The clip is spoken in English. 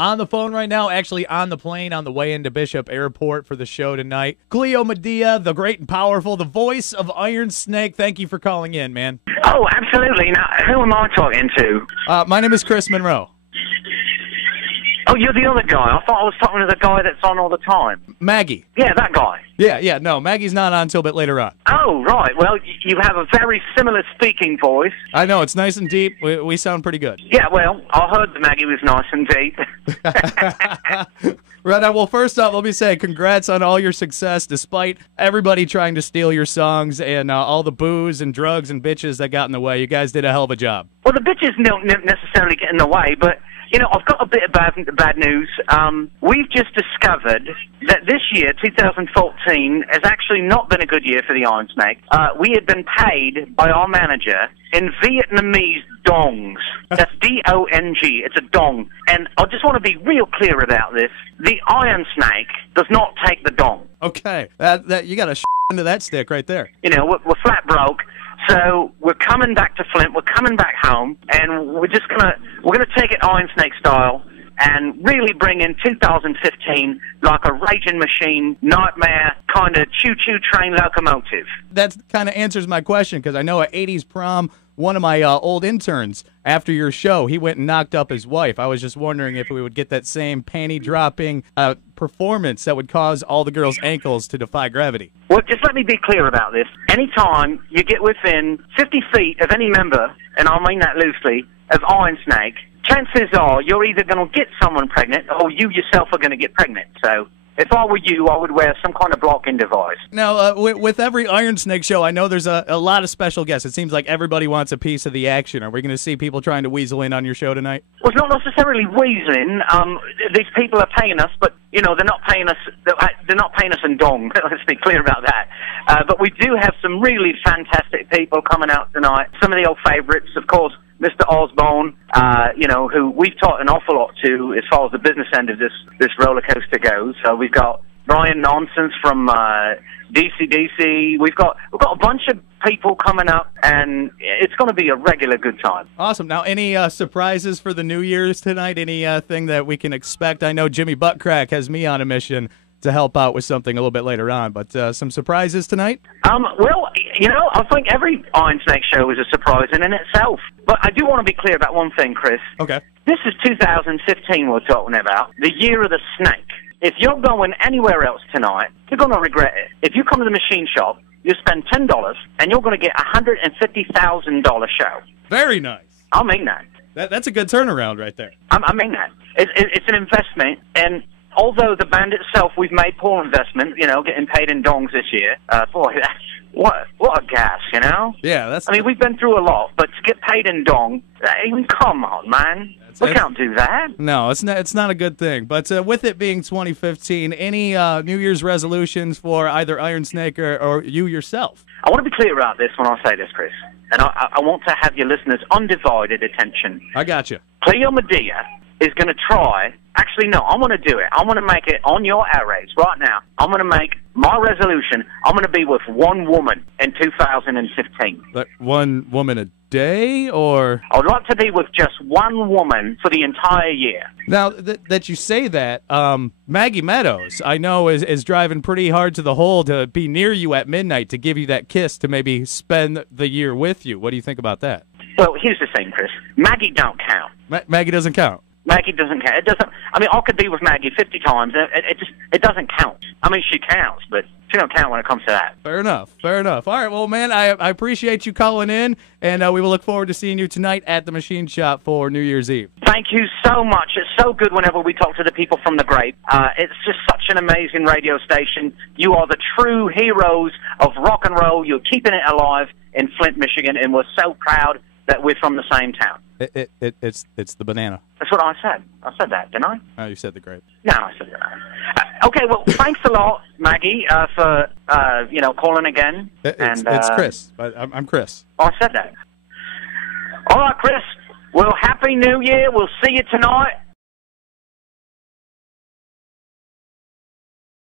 On the phone right now, actually on the plane on the way into Bishop Airport for the show tonight, Cleo Media, the great and powerful, the voice of Ironsnake. Thank you for calling in, man. Oh, absolutely. Now, who am I talking to? My name is Chris Monroe. Oh, you're the other guy. I thought I was talking to the guy that's on all the time. Maggie. Yeah, that guy. Yeah, no, Maggie's not on until a bit later on. Oh, right. Well, you have a very similar speaking voice. I know, it's nice and deep. We sound pretty good. Yeah, well, I heard that Maggie was nice and deep. Right on. Well, first off, let me say congrats on all your success, despite everybody trying to steal your songs and all the booze and drugs and bitches that got in the way. You guys did a hell of a job. Well, the bitches don't necessarily get in the way, but... You know, I've got a bit of bad news. We've just discovered that this year, 2014, has actually not been a good year for the Ironsnake. We had been paid by our manager in Vietnamese dongs. That's D-O-N-G. It's a dong. And I just want to be real clear about this. The Ironsnake does not take the dong. Okay. That you got to into that stick right there. You know, we're flat broke. So we're coming back to Flint, we're coming back home, and we're gonna take it Ironsnake style and really bring in 2015 like a raging machine, nightmare, kind of choo-choo train locomotive. That kind of answers my question, because I know at 80s prom, one of my old interns, after your show, he went and knocked up his wife. I was just wondering if we would get that same panty-dropping performance that would cause all the girls' ankles to defy gravity. Well, just let me be clear about this. Anytime you get within 50 feet of any member, and I mean that loosely, of Ironsnake, chances are you're either going to get someone pregnant or you yourself are going to get pregnant. So if I were you, I would wear some kind of blocking device. Now, with every Ironsnake show, I know there's a lot of special guests. It seems like everybody wants a piece of the action. Are we going to see people trying to weasel in on your show tonight? Well, it's not necessarily weaseling. These people are paying us, but you know they're not paying us. They're not paying us in dong. Let's be clear about that. But we do have some really fantastic people coming out tonight. Some of the old favourites, of course. Mr. Osborne, you know, who we've taught an awful lot to as far as the business end of this roller coaster goes. So we've got Brian Nonsense from DC. We've got a bunch of people coming up, and it's going to be a regular good time. Awesome. Now, any surprises for the New Year's tonight? Anything that we can expect? I know Jimmy Buttcrack has me on a mission to help out with something a little bit later on, but some surprises tonight? Well, you know, I think every Ironsnake show is a surprise in itself. But I do want to be clear about one thing, Chris. Okay. This is 2015 we're talking about, the year of the snake. If you're going anywhere else tonight, you're going to regret it. If you come to the machine shop, you spend $10, and you're going to get a $150,000 show. Very nice. I mean that. That's a good turnaround right there. I mean that. It's an investment, and although the band itself, we've made poor investment, you know, getting paid in dongs this year. Boy, what a gas, you know? Yeah, that's... I mean, we've been through a lot, but to get paid in dong, come on, man. We can't do that. No, it's not a good thing. But with it being 2015, any New Year's resolutions for either Ironsnake or you yourself? I want to be clear about this when I say this, Chris. And I want to have your listeners' undivided attention. I got you. Cleo Media is going to try... Actually, no, I'm going to do it. I'm going to make it on your airwaves right now. I'm going to make my resolution. I'm going to be with one woman in 2015. Like one woman a day, or? I would like to be with just one woman for the entire year. Now, that you say that, Maggie Meadows, I know, is driving pretty hard to the hole to be near you at midnight to give you that kiss to maybe spend the year with you. What do you think about that? Well, here's the thing, Chris. Maggie don't count. Maggie doesn't count? Maggie doesn't count. It doesn't. I mean, I could be with Maggie 50 times. It doesn't count. I mean, she counts, but she don't count when it comes to that. Fair enough. Fair enough. All right, well, man, I appreciate you calling in, and we will look forward to seeing you tonight at the Machine Shop for New Year's Eve. Thank you so much. It's so good whenever we talk to the people from the Grape. It's just such an amazing radio station. You are the true heroes of rock and roll. You're keeping it alive in Flint, Michigan, and we're so proud that we're from the same town. It's the banana. That's what I said. I said that, didn't I? Oh, you said the grape. No, I said that. Okay, well, thanks a lot, Maggie, for calling again. It's Chris. I'm Chris. Oh, I said that. All right, Chris. Well, Happy New Year. We'll see you tonight.